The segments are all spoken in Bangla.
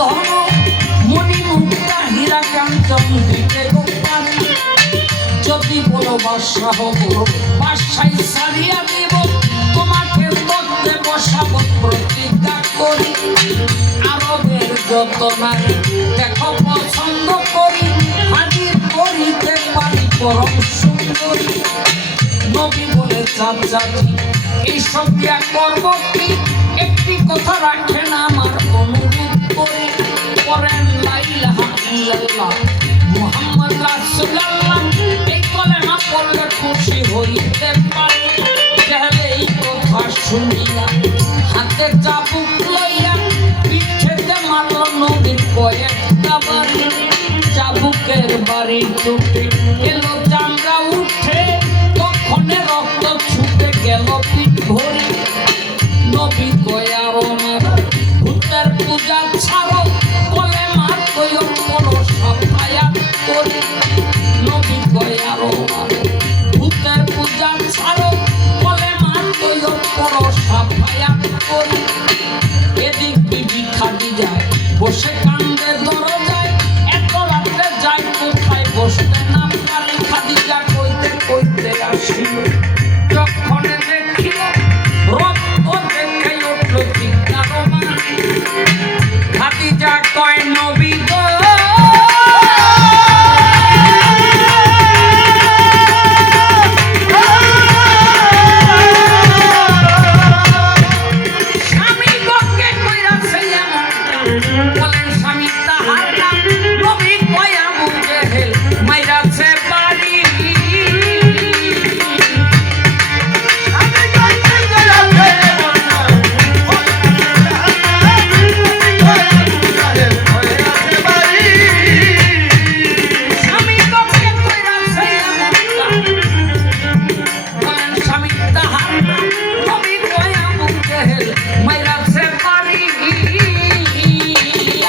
ধন মণি মুক্তা হীরা কাঞ্চন দিতে গোপাল যদি বলো বাদশাহ বাদশাই সারিয়া দেব তোমাকে তত্ত্বে বসাবো প্রতিজ্ঞা করি আরবের যত নারী দেখো পছন্দ করি হাজির করিতে পারি পরম সুন্দরী নবী বলে চাচাজি এইসব দিয়া করব কি একটি কথা রাখেন আমার অনুরোধ করে করেন লা ইলাহা ইল্লাল্লাহ মুহাম্মদ রাসূলুল্লাহ এই কলেমা পড়লে খুশি হইতে পারে তাহলে এই কথা শুনিয়া হাতে চাবুক লইয়া পিঠেতে মারল নবীর কয়েকটা বাড়ি চাবুকের বাড়ি টুটে এলো চামড়া উঠে তখনে রক্ত ছুটে গেল পিঠ ভরি নবী কয় আরো মারো ভূতের পূজা ছাড়ো কলেমা কইও পড়ো সাফায়াত করে নবী কয় আরো মারো ভূতের পূজা ছাড়ো কলেমা কইও পড়ো সাফায়াত করে এদিক বিবি খাদি যায় বসে কান্দের দরজায় এত রাতে যায় কোথায় বসতে না পারে খাদিজা কইতে কইতে আসিল যখন দেখিল রক্ত দেখে উঠল চিৎকার মারি খাদিজা কয় নবী গো স্বামী গকে কইরাছে বলেন স্বামী তাহার নাম নবী কয় আবু জেহেল মাইরাছে বাড়ি স্বামী গকে কইরাছে বলেন স্বামী তাহার নাম নবী কয় আবু জেহেল মাইরাছে বাড়ি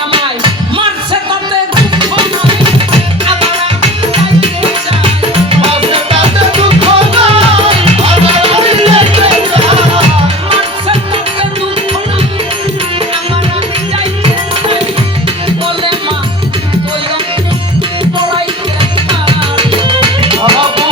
আমায় মারছে তাতে দুঃখ নাই আবার আমি যাইতে চাই মারছে তাতে দুঃখ নাই আবার আমি যাইতে চাই মারছে তাতে দুঃখ নাই আবার আমি যাইতে চাই বলে মা তুই অনেক পড়াইতে পারি আবু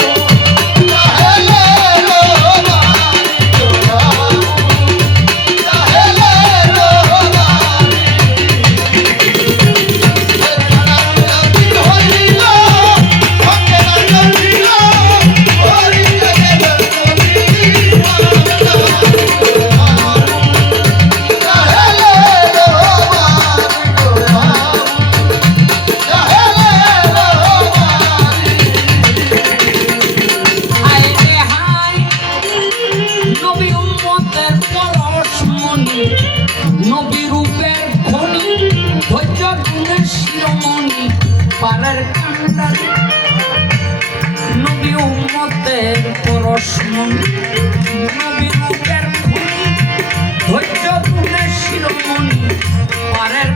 নবী উম্মতের পরশমণি নবী রূপের খনি ধৈর্য গুণের শিরোমণি পারের কান্ডারি নবী উম্মতের পরশমণি নবী রূপের খনি ধৈর্য গুণের শিরোমণি পারের